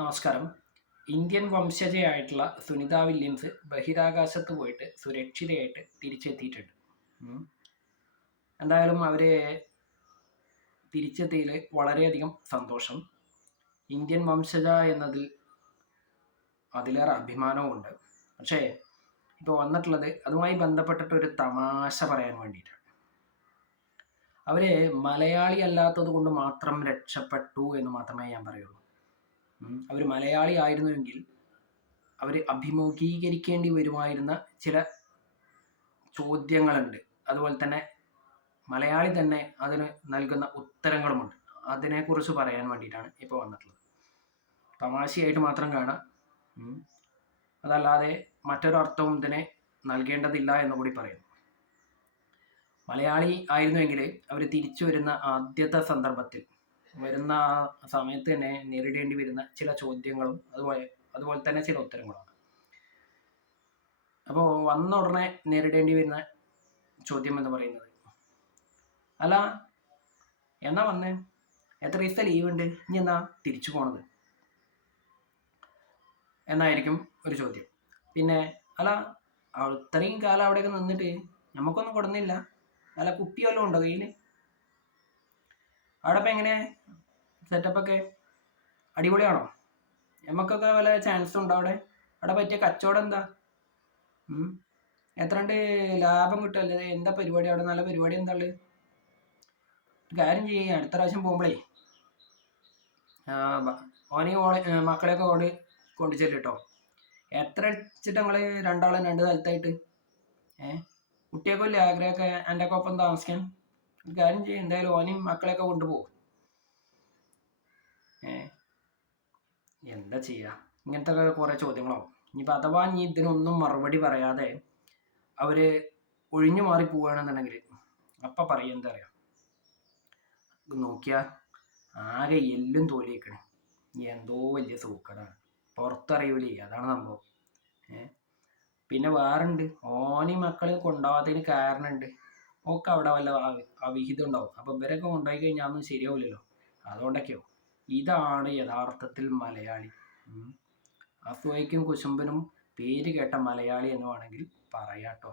നമസ്കാരം. Indian വംശജയായിട്ടുള്ള Sunitha Williams ബഹിരാകാശത്ത് പോയിട്ട് സുരക്ഷിതയായിട്ട് തിരിച്ചെത്തിയിട്ടുണ്ട്. ഉം. എന്തായാലും അവര് തിരിച്ചെത്തിയതിൽ വളരെയധികം സന്തോഷം. ഇന്ത്യൻ വംശജ എന്നതിൽ അതിലേറെ അഭിമാനവുമുണ്ട്. പക്ഷേ ഇപ്പോൾ വന്നിട്ടുള്ളത് അതുമായി ബന്ധപ്പെട്ടിട്ട് ഒരു തമാശ പറയാൻ വേണ്ടിയിട്ടാണ്. അവര് മലയാളി അല്ലാത്തത് കൊണ്ട് മാത്രം രക്ഷപ്പെട്ടു എന്ന് മാത്രമേ ഞാൻ പറയുള്ളൂ. അവർ മലയാളി ആയിരുന്നുവെങ്കിൽ അവർ അഭിമുഖീകരിക്കേണ്ടി വരുമായിരുന്ന ചില ചോദ്യങ്ങളുണ്ട്. അതുപോലെ തന്നെ മലയാളി തന്നെ അതിന് നൽകുന്ന ഉത്തരങ്ങളുമുണ്ട്. അതിനെക്കുറിച്ച് പറയാൻ വേണ്ടിയിട്ടാണ് ഇപ്പോൾ വന്നിട്ടുള്ളത്. തമാശയായിട്ട് മാത്രം കാണാം. അതല്ലാതെ മറ്റൊരർത്ഥവും ഇതിനെ നൽകേണ്ടതില്ല എന്ന് കൂടി പറയുന്നു. മലയാളി ആയിരുന്നുവെങ്കിൽ അവർ തിരിച്ചു വരുന്ന ആദ്യത്തെ സന്ദർഭത്തിൽ വരുന്ന ആ സമയത്ത് തന്നെ നേരിടേണ്ടി വരുന്ന ചില ചോദ്യങ്ങളും അതുപോലെ തന്നെ ചില ഉത്തരങ്ങളുമാണ്. അപ്പോൾ വന്ന ഉടനെ നേരിടേണ്ടി വരുന്ന ചോദ്യം എന്ന് പറയുന്നത്, അല്ല എന്നാ വന്നേ, എത്ര ദിവസത്തെ ലീവ് ഉണ്ട്, ഇനി എന്നാ തിരിച്ചു പോണത് എന്നായിരിക്കും ഒരു ചോദ്യം. പിന്നെ അല്ല ഇത്രയും കാലം അവിടെയൊക്കെ നിന്നിട്ട് നമുക്കൊന്നും കൊടുന്നില്ല, അല്ല കുപ്പി വല്ലതും ഉണ്ടോ കയ്യിൽ, അവിടെ ഇപ്പം എങ്ങനെ സെറ്റപ്പൊക്കെ അടിപൊളിയാണോ, നമുക്കൊക്കെ വല്ല ചാൻസ് ഉണ്ടോ അവിടെ, അവിടെ പറ്റിയ കച്ചവടം എന്താ, എത്രണ്ട് ലാഭം കിട്ടുമല്ലേ, എന്താ പരിപാടി അവിടെ, നല്ല പരിപാടി എന്താ ഉള്ളത്, കാര്യം ചെയ്യുക, അടുത്ത പ്രാവശ്യം പോകുമ്പോഴേ മക്കളെയൊക്കെ കൊണ്ടു ചെല്ലിട്ടോ. എത്ര വെച്ചിട്ട് ഞങ്ങൾ രണ്ടാളും രണ്ട് സ്ഥലത്തായിട്ട് കുട്ടിയൊക്കെ ഇല്ലേ ആഗ്രഹമൊക്കെ എൻ്റെ ഒക്കെ ഒപ്പം താമസിക്കാൻ, കാര്യം ചെയ്യും, എന്തായാലും ഓനെയും മക്കളെയൊക്കെ കൊണ്ടുപോകും. എന്താ ചെയ്യുക, ഇങ്ങനത്തെ കുറേ ചോദ്യങ്ങളാവും. ഇനിയിപ്പോൾ അഥവാ ഇനി ഇതിനൊന്നും മറുപടി പറയാതെ അവർ ഒഴിഞ്ഞു മാറി പോവുകയാണെന്നുണ്ടെങ്കിൽ അപ്പം പറയും, എന്താ പറയുക, നോക്കിയാൽ ആകെ എല്ലും തോലിയേക്കണേ, എന്തോ വലിയ സൂക്കടാണ്, പുറത്തറിയൂലേ, അതാണ് സംഭവം. പിന്നെ വേറുണ്ട്, ഓനി മക്കളെ കൊണ്ടുപോകാത്തതിന് കാരണമുണ്ട്, ഒക്കെ അവിടെ വല്ല അവിഹിതം ഉണ്ടാവും. അപ്പം ഇവരൊക്കെ കൊണ്ടുപോയി കഴിഞ്ഞാൽ ഒന്നും ശരിയാവില്ലല്ലോ, അതുകൊണ്ടൊക്കെയോ. ഇതാണ് യഥാർത്ഥത്തിൽ മലയാളി. അസൂയയ്ക്കും കുശുമ്പനും പേര് കേട്ട മലയാളി എന്ന് വേണമെങ്കിൽ പറയാട്ടോ.